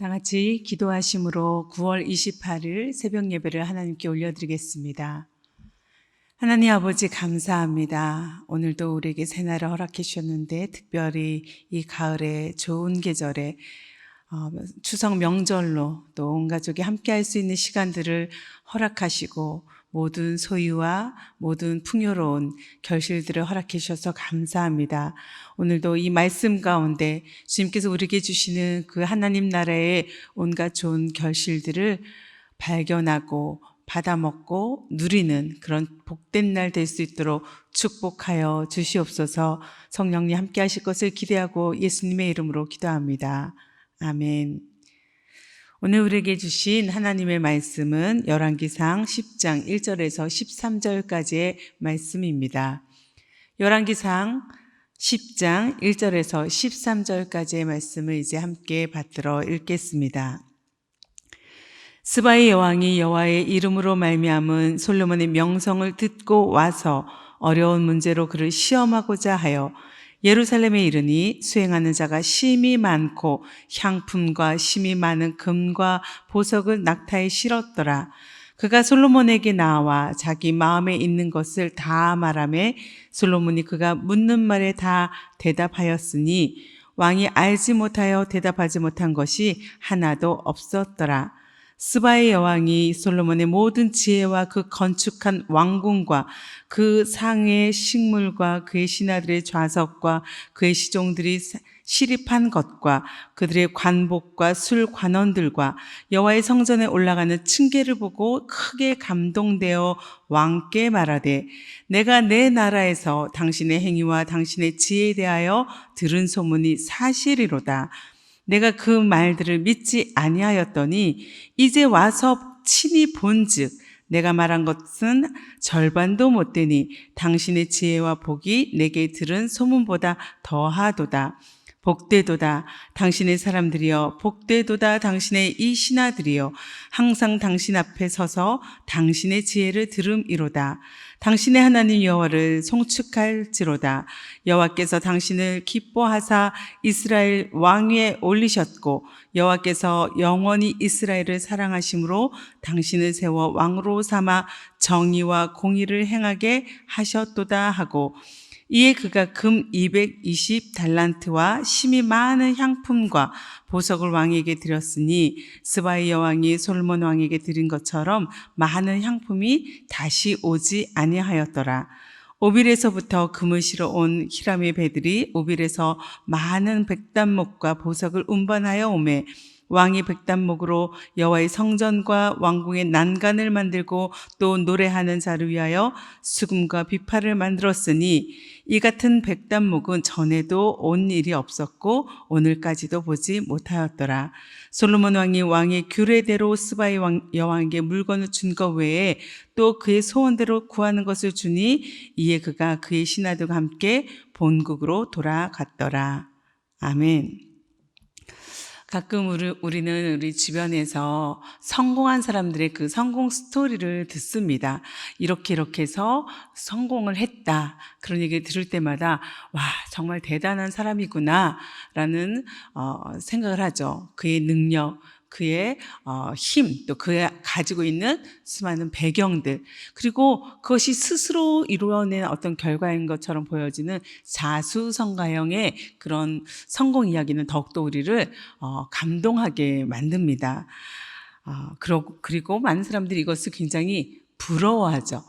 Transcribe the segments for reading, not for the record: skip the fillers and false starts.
다 같이 기도하심으로 9월 28일 새벽 예배를 하나님께 올려드리겠습니다. 하나님 아버지 감사합니다. 오늘도 우리에게 새날을 허락해 주셨는데 특별히 이 가을의 좋은 계절에 추석 명절로 또 온 가족이 함께 할 수 있는 시간들을 허락하시고 모든 소유와 모든 풍요로운 결실들을 허락해 주셔서 감사합니다. 오늘도 이 말씀 가운데 주님께서 우리에게 주시는 그 하나님 나라의 온갖 좋은 결실들을 발견하고 받아먹고 누리는 그런 복된 날 될 수 있도록 축복하여 주시옵소서. 성령님 함께 하실 것을 기대하고 예수님의 이름으로 기도합니다. 아멘. 오늘 우리에게 주신 하나님의 말씀은 열왕기상 10장 1절에서 13절까지의 말씀입니다. 열왕기상 10장 1절에서 13절까지의 말씀을 이제 함께 받들어 읽겠습니다. 스바의 여왕이 여호와의 이름으로 말미암은 솔로몬의 명성을 듣고 와서 어려운 문제로 그를 시험하고자 하여 예루살렘에 이르니 수행하는 자가 심히 많고 향품과 심히 많은 금과 보석을 낙타에 실었더라. 그가 솔로몬에게 나와 자기 마음에 있는 것을 다 말하매 솔로몬이 그가 묻는 말에 다 대답하였으니 왕이 알지 못하여 대답하지 못한 것이 하나도 없었더라. 스바의 여왕이 솔로몬의 모든 지혜와 그 건축한 왕궁과 그 상의 식물과 그의 신하들의 좌석과 그의 시종들이 시립한 것과 그들의 관복과 술 관원들과 여호와의 성전에 올라가는 층계를 보고 크게 감동되어 왕께 말하되 내가 내 나라에서 당신의 행위와 당신의 지혜에 대하여 들은 소문이 사실이로다. 내가 그 말들을 믿지 아니하였더니 이제 와서 친히 본즉 내가 말한 것은 절반도 못 되니 당신의 지혜와 복이 내게 들은 소문보다 더하도다. 복되도다 당신의 사람들이여, 복되도다 당신의 이 신하들이여, 항상 당신 앞에 서서 당신의 지혜를 들음이로다. 당신의 하나님 여호와를 송축할지로다. 여호와께서 당신을 기뻐하사 이스라엘 왕위에 올리셨고 여호와께서 영원히 이스라엘을 사랑하심으로 당신을 세워 왕으로 삼아 정의와 공의를 행하게 하셨도다 하고, 이에 그가 금 220달란트와 심히 많은 향품과 보석을 왕에게 드렸으니 스바의 여왕이 솔로몬 왕에게 드린 것처럼 많은 향품이 다시 오지 아니하였더라. 오빌에서부터 금을 실어 온 히람의 배들이 오빌에서 많은 백단목과 보석을 운반하여 오매 왕이 백단목으로 여호와의 성전과 왕궁의 난간을 만들고 또 노래하는 자를 위하여 수금과 비파를 만들었으니 이 같은 백단목은 전에도 온 일이 없었고 오늘까지도 보지 못하였더라. 솔로몬 왕이 왕의 규례대로 스바의 여왕에게 물건을 준 것 외에 또 그의 소원대로 구하는 것을 주니 이에 그가 그의 신하들과 함께 본국으로 돌아갔더라. 아멘. 가끔 우리는 우리 주변에서 성공한 사람들의 그 성공 스토리를 듣습니다. 이렇게 해서 성공을 했다. 그런 얘기 들을 때마다 와, 정말 대단한 사람이구나 라는 생각을 하죠. 그의 능력, 그의 힘, 또 그가 가지고 있는 수많은 배경들, 그리고 그것이 스스로 이루어낸 어떤 결과인 것처럼 보여지는 자수성가형의 그런 성공 이야기는 더욱더 우리를 감동하게 만듭니다. 그리고 많은 사람들이 이것을 굉장히 부러워하죠.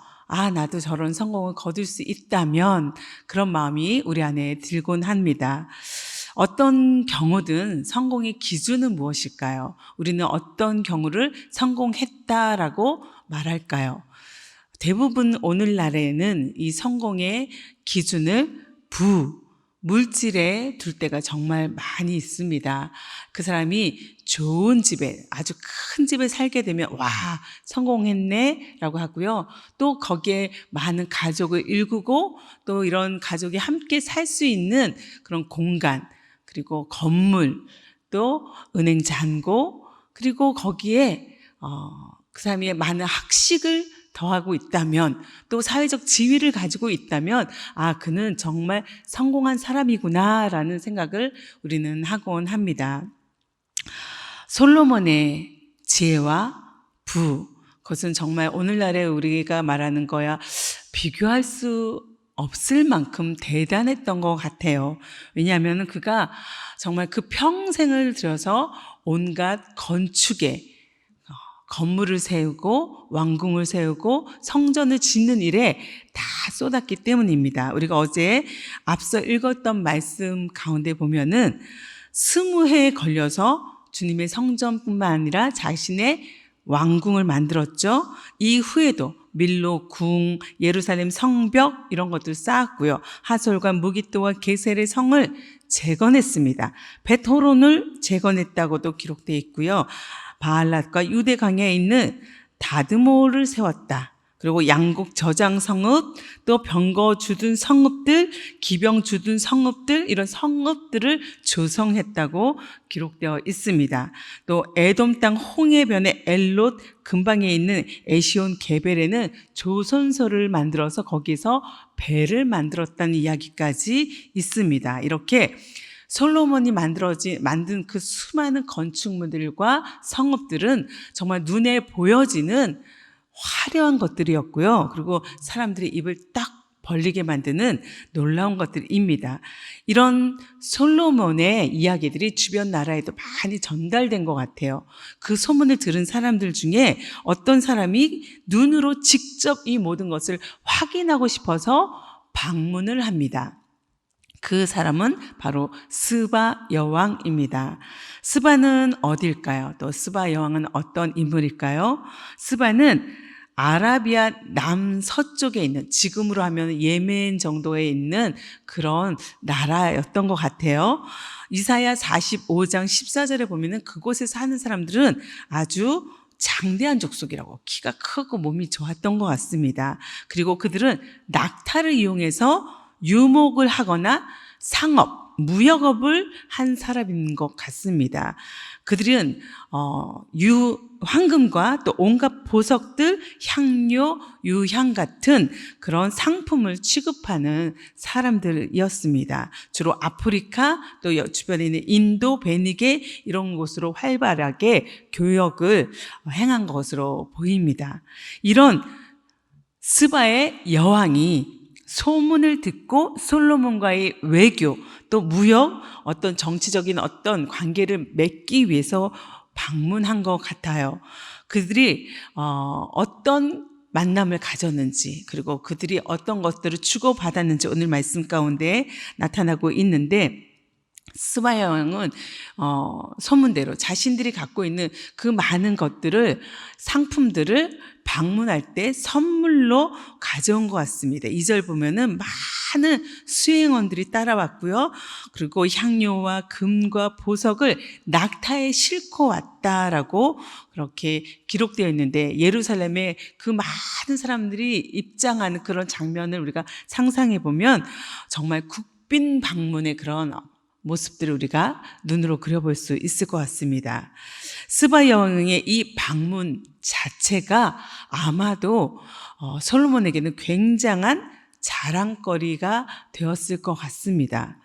나도 저런 성공을 거둘 수 있다면, 그런 마음이 우리 안에 들곤 합니다. 어떤 경우든 성공의 기준은 무엇일까요? 우리는 어떤 경우를 성공했다라고 말할까요? 대부분 오늘날에는 이 성공의 기준을 물질에 둘 때가 정말 많이 있습니다. 그 사람이 좋은 집에, 아주 큰 집에 살게 되면 와, 성공했네 라고 하고요. 또 거기에 많은 가족을 일구고 또 이런 가족이 함께 살 수 있는 그런 공간, 그리고 건물, 또 은행 잔고, 그리고 거기에 그 사람이 많은 학식을 더하고 있다면, 또 사회적 지위를 가지고 있다면 그는 정말 성공한 사람이구나 라는 생각을 우리는 하곤 합니다. 솔로몬의 지혜와 그것은 정말 오늘날에 우리가 말하는 거야 비교할 수 없을 만큼 대단했던 것 같아요. 왜냐하면 그가 정말 그 평생을 들여서 온갖 건축에 건물을 세우고 왕궁을 세우고 성전을 짓는 일에 다 쏟았기 때문입니다. 우리가 어제 앞서 읽었던 말씀 가운데 보면은 20해에 걸려서 주님의 성전뿐만 아니라 자신의 왕궁을 만들었죠. 이후에도 밀로 궁, 예루살렘 성벽 이런 것들 쌓았고요. 하솔과 무기또와 게셀의 성을 재건했습니다. 벳호론을 재건했다고도 기록되어 있고요. 바알랏과 유대 강야에 있는 다드모를 세웠다. 그리고 양곡 저장 성읍, 또 병거 주둔 성읍들, 기병 주둔 성읍들, 이런 성읍들을 조성했다고 기록되어 있습니다. 또 에돔 땅 홍해변의 엘롯 근방에 있는 에시온 게벨에는 조선소를 만들어서 거기서 배를 만들었다는 이야기까지 있습니다. 이렇게 솔로몬이 만든 그 수많은 건축물들과 성읍들은 정말 눈에 보여지는 화려한 것들이었고요. 그리고 사람들이 입을 딱 벌리게 만드는 놀라운 것들입니다. 이런 솔로몬의 이야기들이 주변 나라에도 많이 전달된 것 같아요. 그 소문을 들은 사람들 중에 어떤 사람이 눈으로 직접 이 모든 것을 확인하고 싶어서 방문을 합니다. 그 사람은 바로 스바 여왕입니다. 스바는 어딜까요? 또 스바 여왕은 어떤 인물일까요? 스바는 아라비아 남서쪽에 있는, 지금으로 하면 예멘 정도에 있는 그런 나라였던 것 같아요. 이사야 45장 14절에 보면은 그곳에 사는 사람들은 아주 장대한 족속이라고, 키가 크고 몸이 좋았던 것 같습니다. 그리고 그들은 낙타를 이용해서 유목을 하거나 상업, 무역업을 한 사람인 것 같습니다. 그들은 황금과 또 온갖 보석들, 향료, 유향 같은 그런 상품을 취급하는 사람들이었습니다. 주로 아프리카, 또 주변에 있는 인도, 베니게 이런 곳으로 활발하게 교역을 행한 것으로 보입니다. 이런 스바의 여왕이 소문을 듣고 솔로몬과의 외교, 또 무역, 어떤 정치적인 어떤 관계를 맺기 위해서 방문한 것 같아요. 그들이 어떤 만남을 가졌는지, 그리고 그들이 어떤 것들을 주고받았는지 오늘 말씀 가운데 나타나고 있는데, 스바 여왕은 소문대로 자신들이 갖고 있는 그 많은 것들을, 상품들을 방문할 때 선물로 가져온 것 같습니다. 2절 보면은 많은 수행원들이 따라왔고요. 그리고 향료와 금과 보석을 낙타에 싣고 왔다라고 그렇게 기록되어 있는데, 예루살렘에 그 많은 사람들이 입장하는 그런 장면을 우리가 상상해 보면 정말 국빈 방문의 그런 모습들을 우리가 눈으로 그려볼 수 있을 것 같습니다. 스바 여왕의 이 방문 자체가 아마도 솔로몬에게는 굉장한 자랑거리가 되었을 것 같습니다.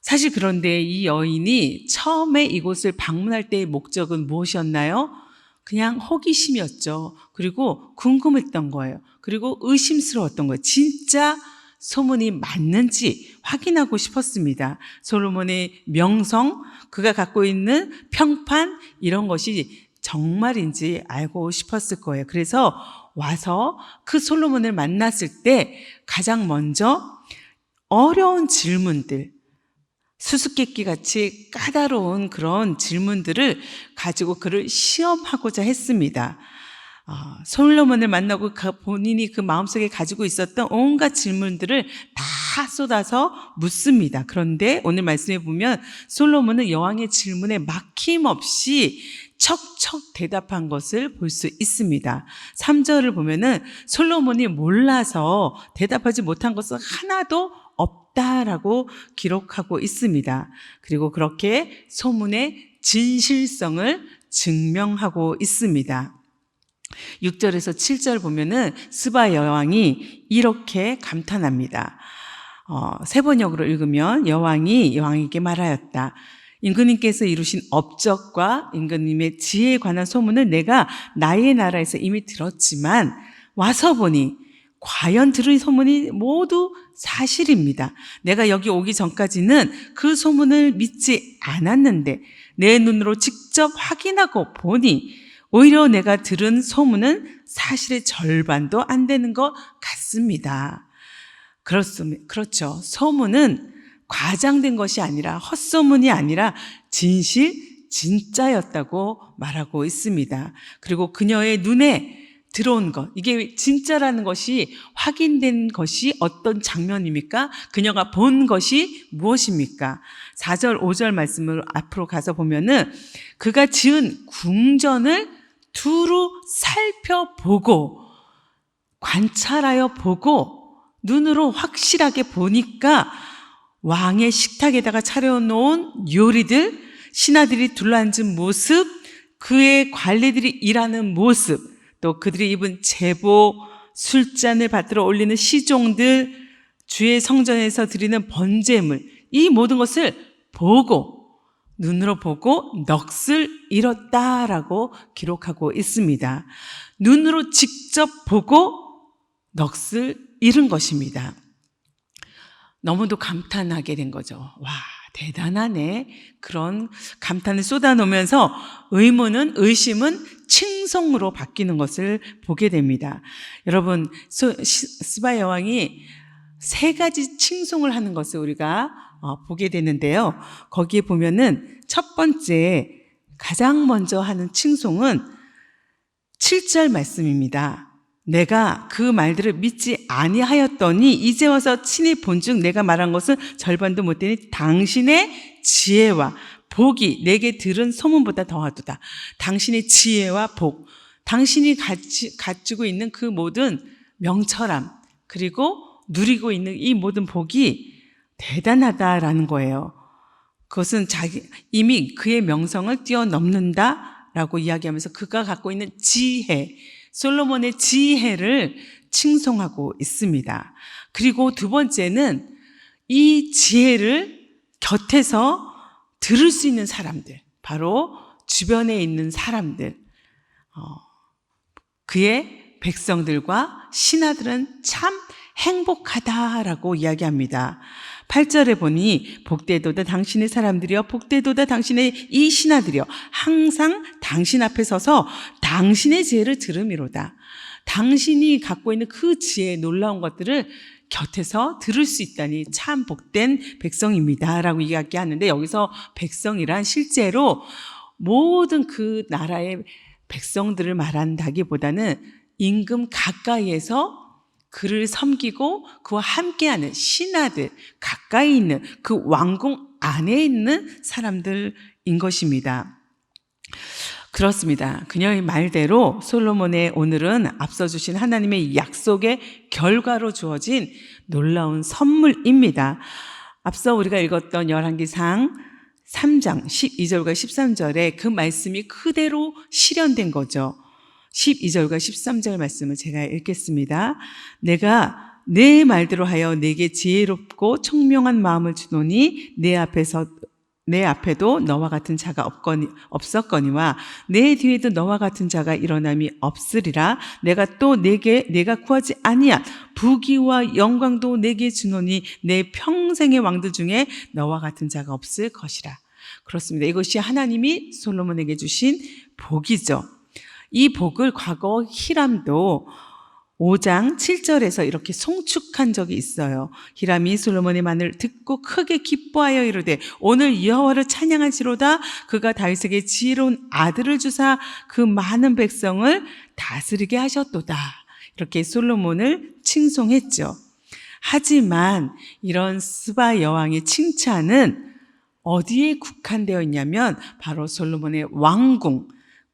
사실 그런데 이 여인이 처음에 이곳을 방문할 때의 목적은 무엇이었나요? 그냥 호기심이었죠. 그리고 궁금했던 거예요. 그리고 의심스러웠던 거예요. 진짜 소문이 맞는지 확인하고 싶었습니다. 솔로몬의 명성, 그가 갖고 있는 평판, 이런 것이 정말인지 알고 싶었을 거예요. 그래서 와서 그 솔로몬을 만났을 때 가장 먼저 어려운 질문들, 수수께끼 같이 까다로운 그런 질문들을 가지고 그를 시험하고자 했습니다. 솔로몬을 만나고 본인이 그 마음속에 가지고 있었던 온갖 질문들을 다 쏟아서 묻습니다. 그런데 오늘 말씀해 보면 솔로몬은 여왕의 질문에 막힘없이 척척 대답한 것을 볼 수 있습니다. 3절을 보면은 솔로몬이 몰라서 대답하지 못한 것은 하나도 없다라고 기록하고 있습니다. 그리고 그렇게 소문의 진실성을 증명하고 있습니다. 6절에서 7절 보면은 스바 여왕이 이렇게 감탄합니다. 세 번역으로 읽으면 여왕이 여왕에게 말하였다. 임금님께서 이루신 업적과 임금님의 지혜에 관한 소문을 내가 나의 나라에서 이미 들었지만 와서 보니 과연 들은 소문이 모두 사실입니다. 내가 여기 오기 전까지는 그 소문을 믿지 않았는데 내 눈으로 직접 확인하고 보니 오히려 내가 들은 소문은 사실의 절반도 안 되는 것 같습니다. 그렇죠. 소문은 과장된 것이 아니라 헛소문이 아니라 진짜였다고 말하고 있습니다. 그리고 그녀의 눈에 들어온 것, 이게 진짜라는 것이 확인된 것이 어떤 장면입니까? 그녀가 본 것이 무엇입니까? 4절, 5절 말씀을 앞으로 가서 보면은 그가 지은 궁전을 두루 살펴보고 관찰하여 보고 눈으로 확실하게 보니까 왕의 식탁에다가 차려놓은 요리들, 신하들이 둘러앉은 모습, 그의 관리들이 일하는 모습, 또 그들이 입은 제복, 술잔을 받들어 올리는 시종들, 주의 성전에서 드리는 번제물, 이 모든 것을 보고 눈으로 보고 넋을 잃었다라고 기록하고 있습니다. 눈으로 직접 보고 넋을 잃은 것입니다. 너무도 감탄하게 된 거죠. 와, 대단하네. 그런 감탄을 쏟아놓으면서 의심은 칭송으로 바뀌는 것을 보게 됩니다. 여러분, 스바 여왕이 3가지 칭송을 하는 것을 우리가 보게 되는데요. 거기에 보면은 첫 번째, 가장 먼저 하는 칭송은 7절 말씀입니다. 내가 그 말들을 믿지 아니하였더니 이제 와서 친히 본즉 내가 말한 것은 절반도 못되니 당신의 지혜와 복이 내게 들은 소문보다 더하도다. 당신의 지혜와 복, 당신이 가지고 있는 그 모든 명철함, 그리고 누리고 있는 이 모든 복이 대단하다라는 거예요. 그것은 이미 그의 명성을 뛰어넘는다라고 이야기하면서 그가 갖고 있는 지혜, 솔로몬의 지혜를 칭송하고 있습니다. 그리고 두 번째는 이 지혜를 곁에서 들을 수 있는 사람들, 바로 주변에 있는 사람들, 그의 백성들과 신하들은 참 행복하다라고 이야기합니다. 8절에 보니 복되도다 당신의 사람들이여, 복되도다 당신의 이 신하들이여, 항상 당신 앞에 서서 당신의 지혜를 들음이로다. 당신이 갖고 있는 그 지혜의 놀라운 것들을 곁에서 들을 수 있다니 참 복된 백성입니다 라고 이야기하는데, 여기서 백성이란 실제로 모든 그 나라의 백성들을 말한다기보다는 임금 가까이에서 그를 섬기고 그와 함께하는 신하들, 가까이 있는 그 왕궁 안에 있는 사람들인 것입니다. 그렇습니다. 그녀의 말대로 솔로몬의 오늘은 앞서 주신 하나님의 약속의 결과로 주어진 놀라운 선물입니다. 앞서 우리가 읽었던 열왕기상 3장 12절과 13절에 그 말씀이 그대로 실현된 거죠. 12절과 13절 말씀을 제가 읽겠습니다. 내가 내 말대로 하여 내게 지혜롭고 총명한 마음을 주노니 내 앞에도 너와 같은 자가 없었거니와 내 뒤에도 너와 같은 자가 일어남이 없으리라. 내가 또 내가 구하지 아니한 부귀와 영광도 내게 주노니 내 평생의 왕들 중에 너와 같은 자가 없을 것이라. 그렇습니다. 이것이 하나님이 솔로몬에게 주신 복이죠. 이 복을 과거 히람도 5장 7절에서 이렇게 송축한 적이 있어요. 히람이 솔로몬의 말을 듣고 크게 기뻐하여 이르되 오늘 여호와를 찬양하시로다. 그가 다윗에게 지혜로운 아들을 주사 그 많은 백성을 다스리게 하셨도다. 이렇게 솔로몬을 칭송했죠. 하지만 이런 스바 여왕의 칭찬은 어디에 국한되어 있냐면 바로 솔로몬의 왕궁,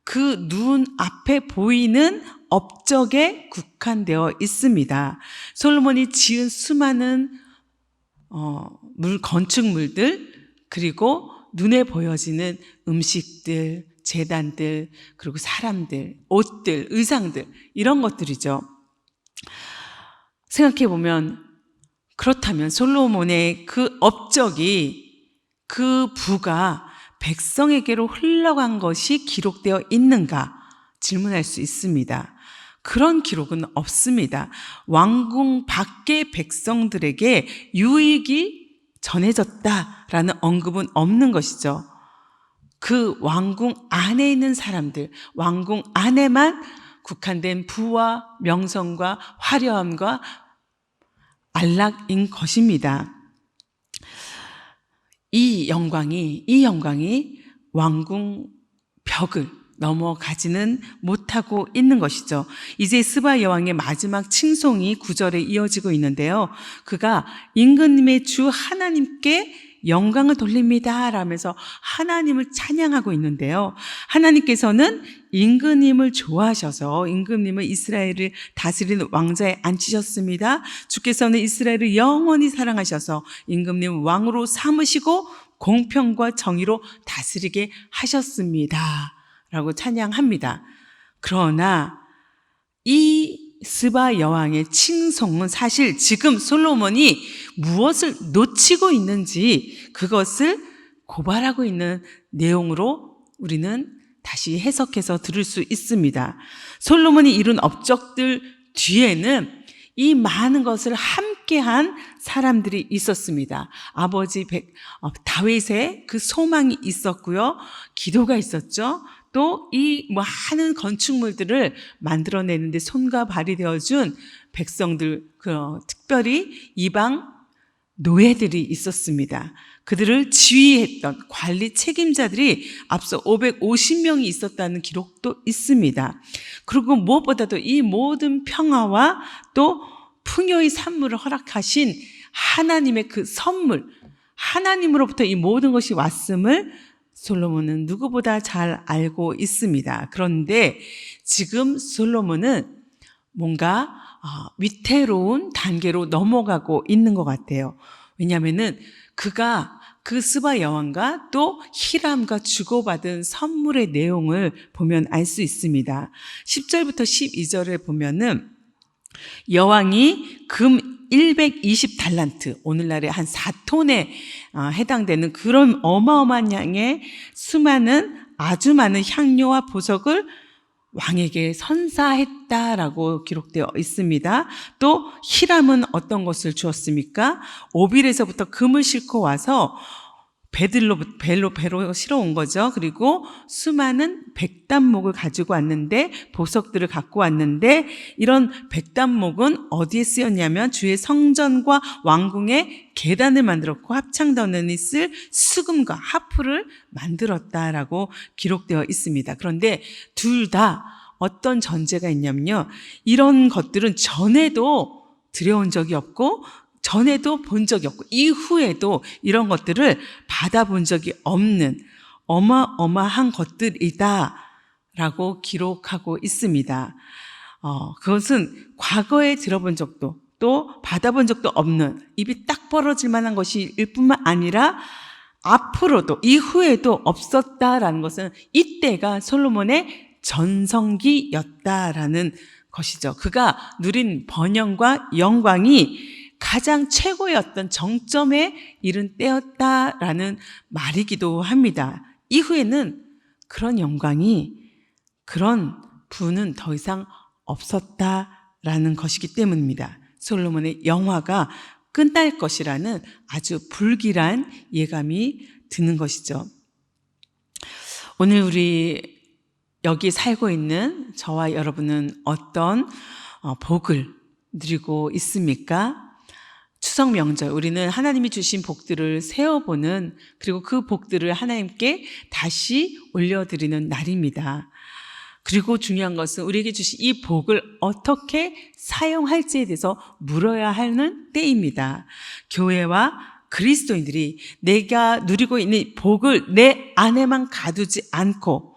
그 눈 앞에 보이는 업적에 국한되어 있습니다. 솔로몬이 지은 수많은 건축물들, 그리고 눈에 보여지는 음식들, 제단들, 그리고 사람들, 옷들, 의상들, 이런 것들이죠. 생각해 보면 그렇다면 솔로몬의 그 업적이, 그 부가 백성에게로 흘러간 것이 기록되어 있는가 질문할 수 있습니다. 그런 기록은 없습니다. 왕궁 밖의 백성들에게 유익이 전해졌다라는 언급은 없는 것이죠. 그 왕궁 안에 있는 사람들, 왕궁 안에만 국한된 부와 명성과 화려함과 안락인 것입니다. 이 영광이 왕궁 벽을 넘어가지는 못하고 있는 것이죠. 이제 스바 여왕의 마지막 칭송이 9절에 이어지고 있는데요. 그가 임금님의 주 하나님께 영광을 돌립니다 라면서 하나님을 찬양하고 있는데요. 하나님께서는 임금님을 좋아하셔서 임금님을 이스라엘을 다스리는 왕자에 앉히셨습니다. 주께서는 이스라엘을 영원히 사랑하셔서 임금님을 왕으로 삼으시고 공평과 정의로 다스리게 하셨습니다 라고 찬양합니다. 그러나 이 스바 여왕의 칭송은 사실 지금 솔로몬이 무엇을 놓치고 있는지 그것을 고발하고 있는 내용으로 우리는 다시 해석해서 들을 수 있습니다. 솔로몬이 이룬 업적들 뒤에는 이 많은 것을 함께한 사람들이 있었습니다. 아버지 다윗의 그 소망이 있었고요. 기도가 있었죠. 또 이 많은 건축물들을 만들어내는데 손과 발이 되어준 백성들, 특별히 이방 노예들이 있었습니다. 그들을 지휘했던 관리 책임자들이 앞서 550명이 있었다는 기록도 있습니다. 그리고 무엇보다도 이 모든 평화와 또 풍요의 산물을 허락하신 하나님의 그 선물, 하나님으로부터 이 모든 것이 왔음을 솔로몬은 누구보다 잘 알고 있습니다. 그런데 지금 솔로몬은 뭔가 위태로운 단계로 넘어가고 있는 것 같아요. 왜냐하면은 그가 그 스바 여왕과 또 히람과 주고받은 선물의 내용을 보면 알 수 있습니다. 10절부터 12절에 보면은 여왕이 금 120달란트, 오늘날의 한 4톤에 해당되는 그런 어마어마한 양의 수많은 아주 많은 향료와 보석을 왕에게 선사했다라고 기록되어 있습니다. 또 히람은 어떤 것을 주었습니까? 오빌에서부터 금을 싣고 와서 배로 실어온 거죠. 그리고 수많은 백단목을 가지고 왔는데, 보석들을 갖고 왔는데, 이런 백단목은 어디에 쓰였냐면 주의 성전과 왕궁의 계단을 만들었고 합창단원이 쓸 수금과 하프를 만들었다라고 기록되어 있습니다. 그런데 둘 다 어떤 전제가 있냐면요, 이런 것들은 전에도 들여온 적이 없고 전에도 본 적이 없고 이후에도 이런 것들을 받아본 적이 없는 어마어마한 것들이다 라고 기록하고 있습니다. 그것은 과거에 들어본 적도 또 받아본 적도 없는, 입이 딱 벌어질 만한 것일 뿐만 아니라 앞으로도 이후에도 없었다라는 것은 이때가 솔로몬의 전성기였다라는 것이죠. 그가 누린 번영과 영광이 가장 최고였던 정점에 이른 때였다라는 말이기도 합니다. 이후에는 그런 영광이, 그런 부는 더 이상 없었다라는 것이기 때문입니다. 솔로몬의 영화가 끝날 것이라는 아주 불길한 예감이 드는 것이죠. 오늘 우리 여기 살고 있는 저와 여러분은 어떤 복을 누리고 있습니까? 추석 명절, 우리는 하나님이 주신 복들을 세어보는, 그리고 그 복들을 하나님께 다시 올려드리는 날입니다. 그리고 중요한 것은 우리에게 주신 이 복을 어떻게 사용할지에 대해서 물어야 하는 때입니다. 교회와 그리스도인들이 내가 누리고 있는 복을 내 안에만 가두지 않고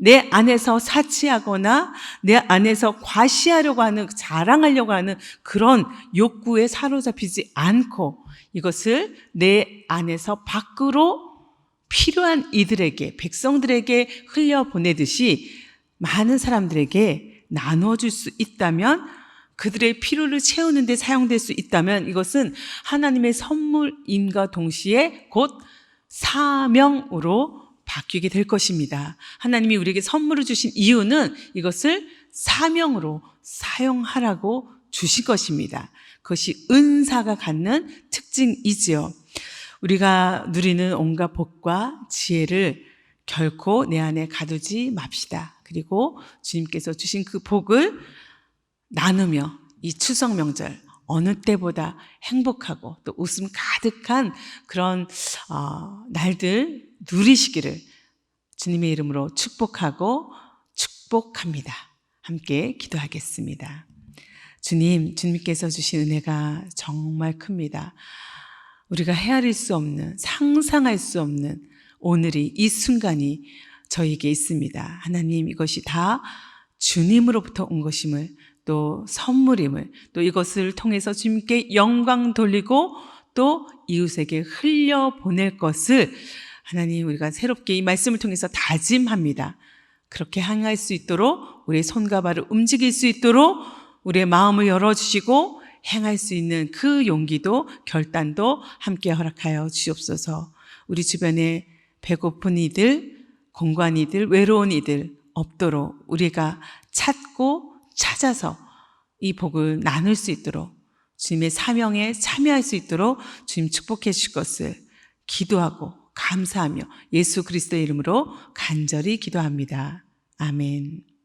내 안에서 사치하거나 내 안에서 과시하려고 하는, 자랑하려고 하는 그런 욕구에 사로잡히지 않고 이것을 내 안에서 밖으로 필요한 이들에게, 백성들에게 흘려보내듯이 많은 사람들에게 나눠줄 수 있다면, 그들의 필요를 채우는 데 사용될 수 있다면 이것은 하나님의 선물임과 동시에 곧 사명으로 바뀌게 될 것입니다. 하나님이 우리에게 선물을 주신 이유는 이것을 사명으로 사용하라고 주신 것입니다. 그것이 은사가 갖는 특징이지요. 우리가 누리는 온갖 복과 지혜를 결코 내 안에 가두지 맙시다. 그리고 주님께서 주신 그 복을 나누며 이 추석 명절 어느 때보다 행복하고 또 웃음 가득한 그런 날들 누리시기를 주님의 이름으로 축복하고 축복합니다. 함께 기도하겠습니다. 주님께서 주신 은혜가 정말 큽니다. 우리가 헤아릴 수 없는, 상상할 수 없는 오늘이, 이 순간이 저에게 있습니다. 하나님, 이것이 다 주님으로부터 온 것임을, 또 선물임을, 또 이것을 통해서 주님께 영광 돌리고 또 이웃에게 흘려보낼 것을 하나님, 우리가 새롭게 이 말씀을 통해서 다짐합니다. 그렇게 행할 수 있도록, 우리의 손과 발을 움직일 수 있도록 우리의 마음을 열어주시고 행할 수 있는 그 용기도 결단도 함께 허락하여 주시옵소서. 우리 주변에 배고픈 이들, 공고한 이들, 외로운 이들 없도록 우리가 찾고 찾아서 이 복을 나눌 수 있도록, 주님의 사명에 참여할 수 있도록 주님 축복해 주실 것을 기도하고 감사하며 예수 그리스도의 이름으로 간절히 기도합니다. 아멘.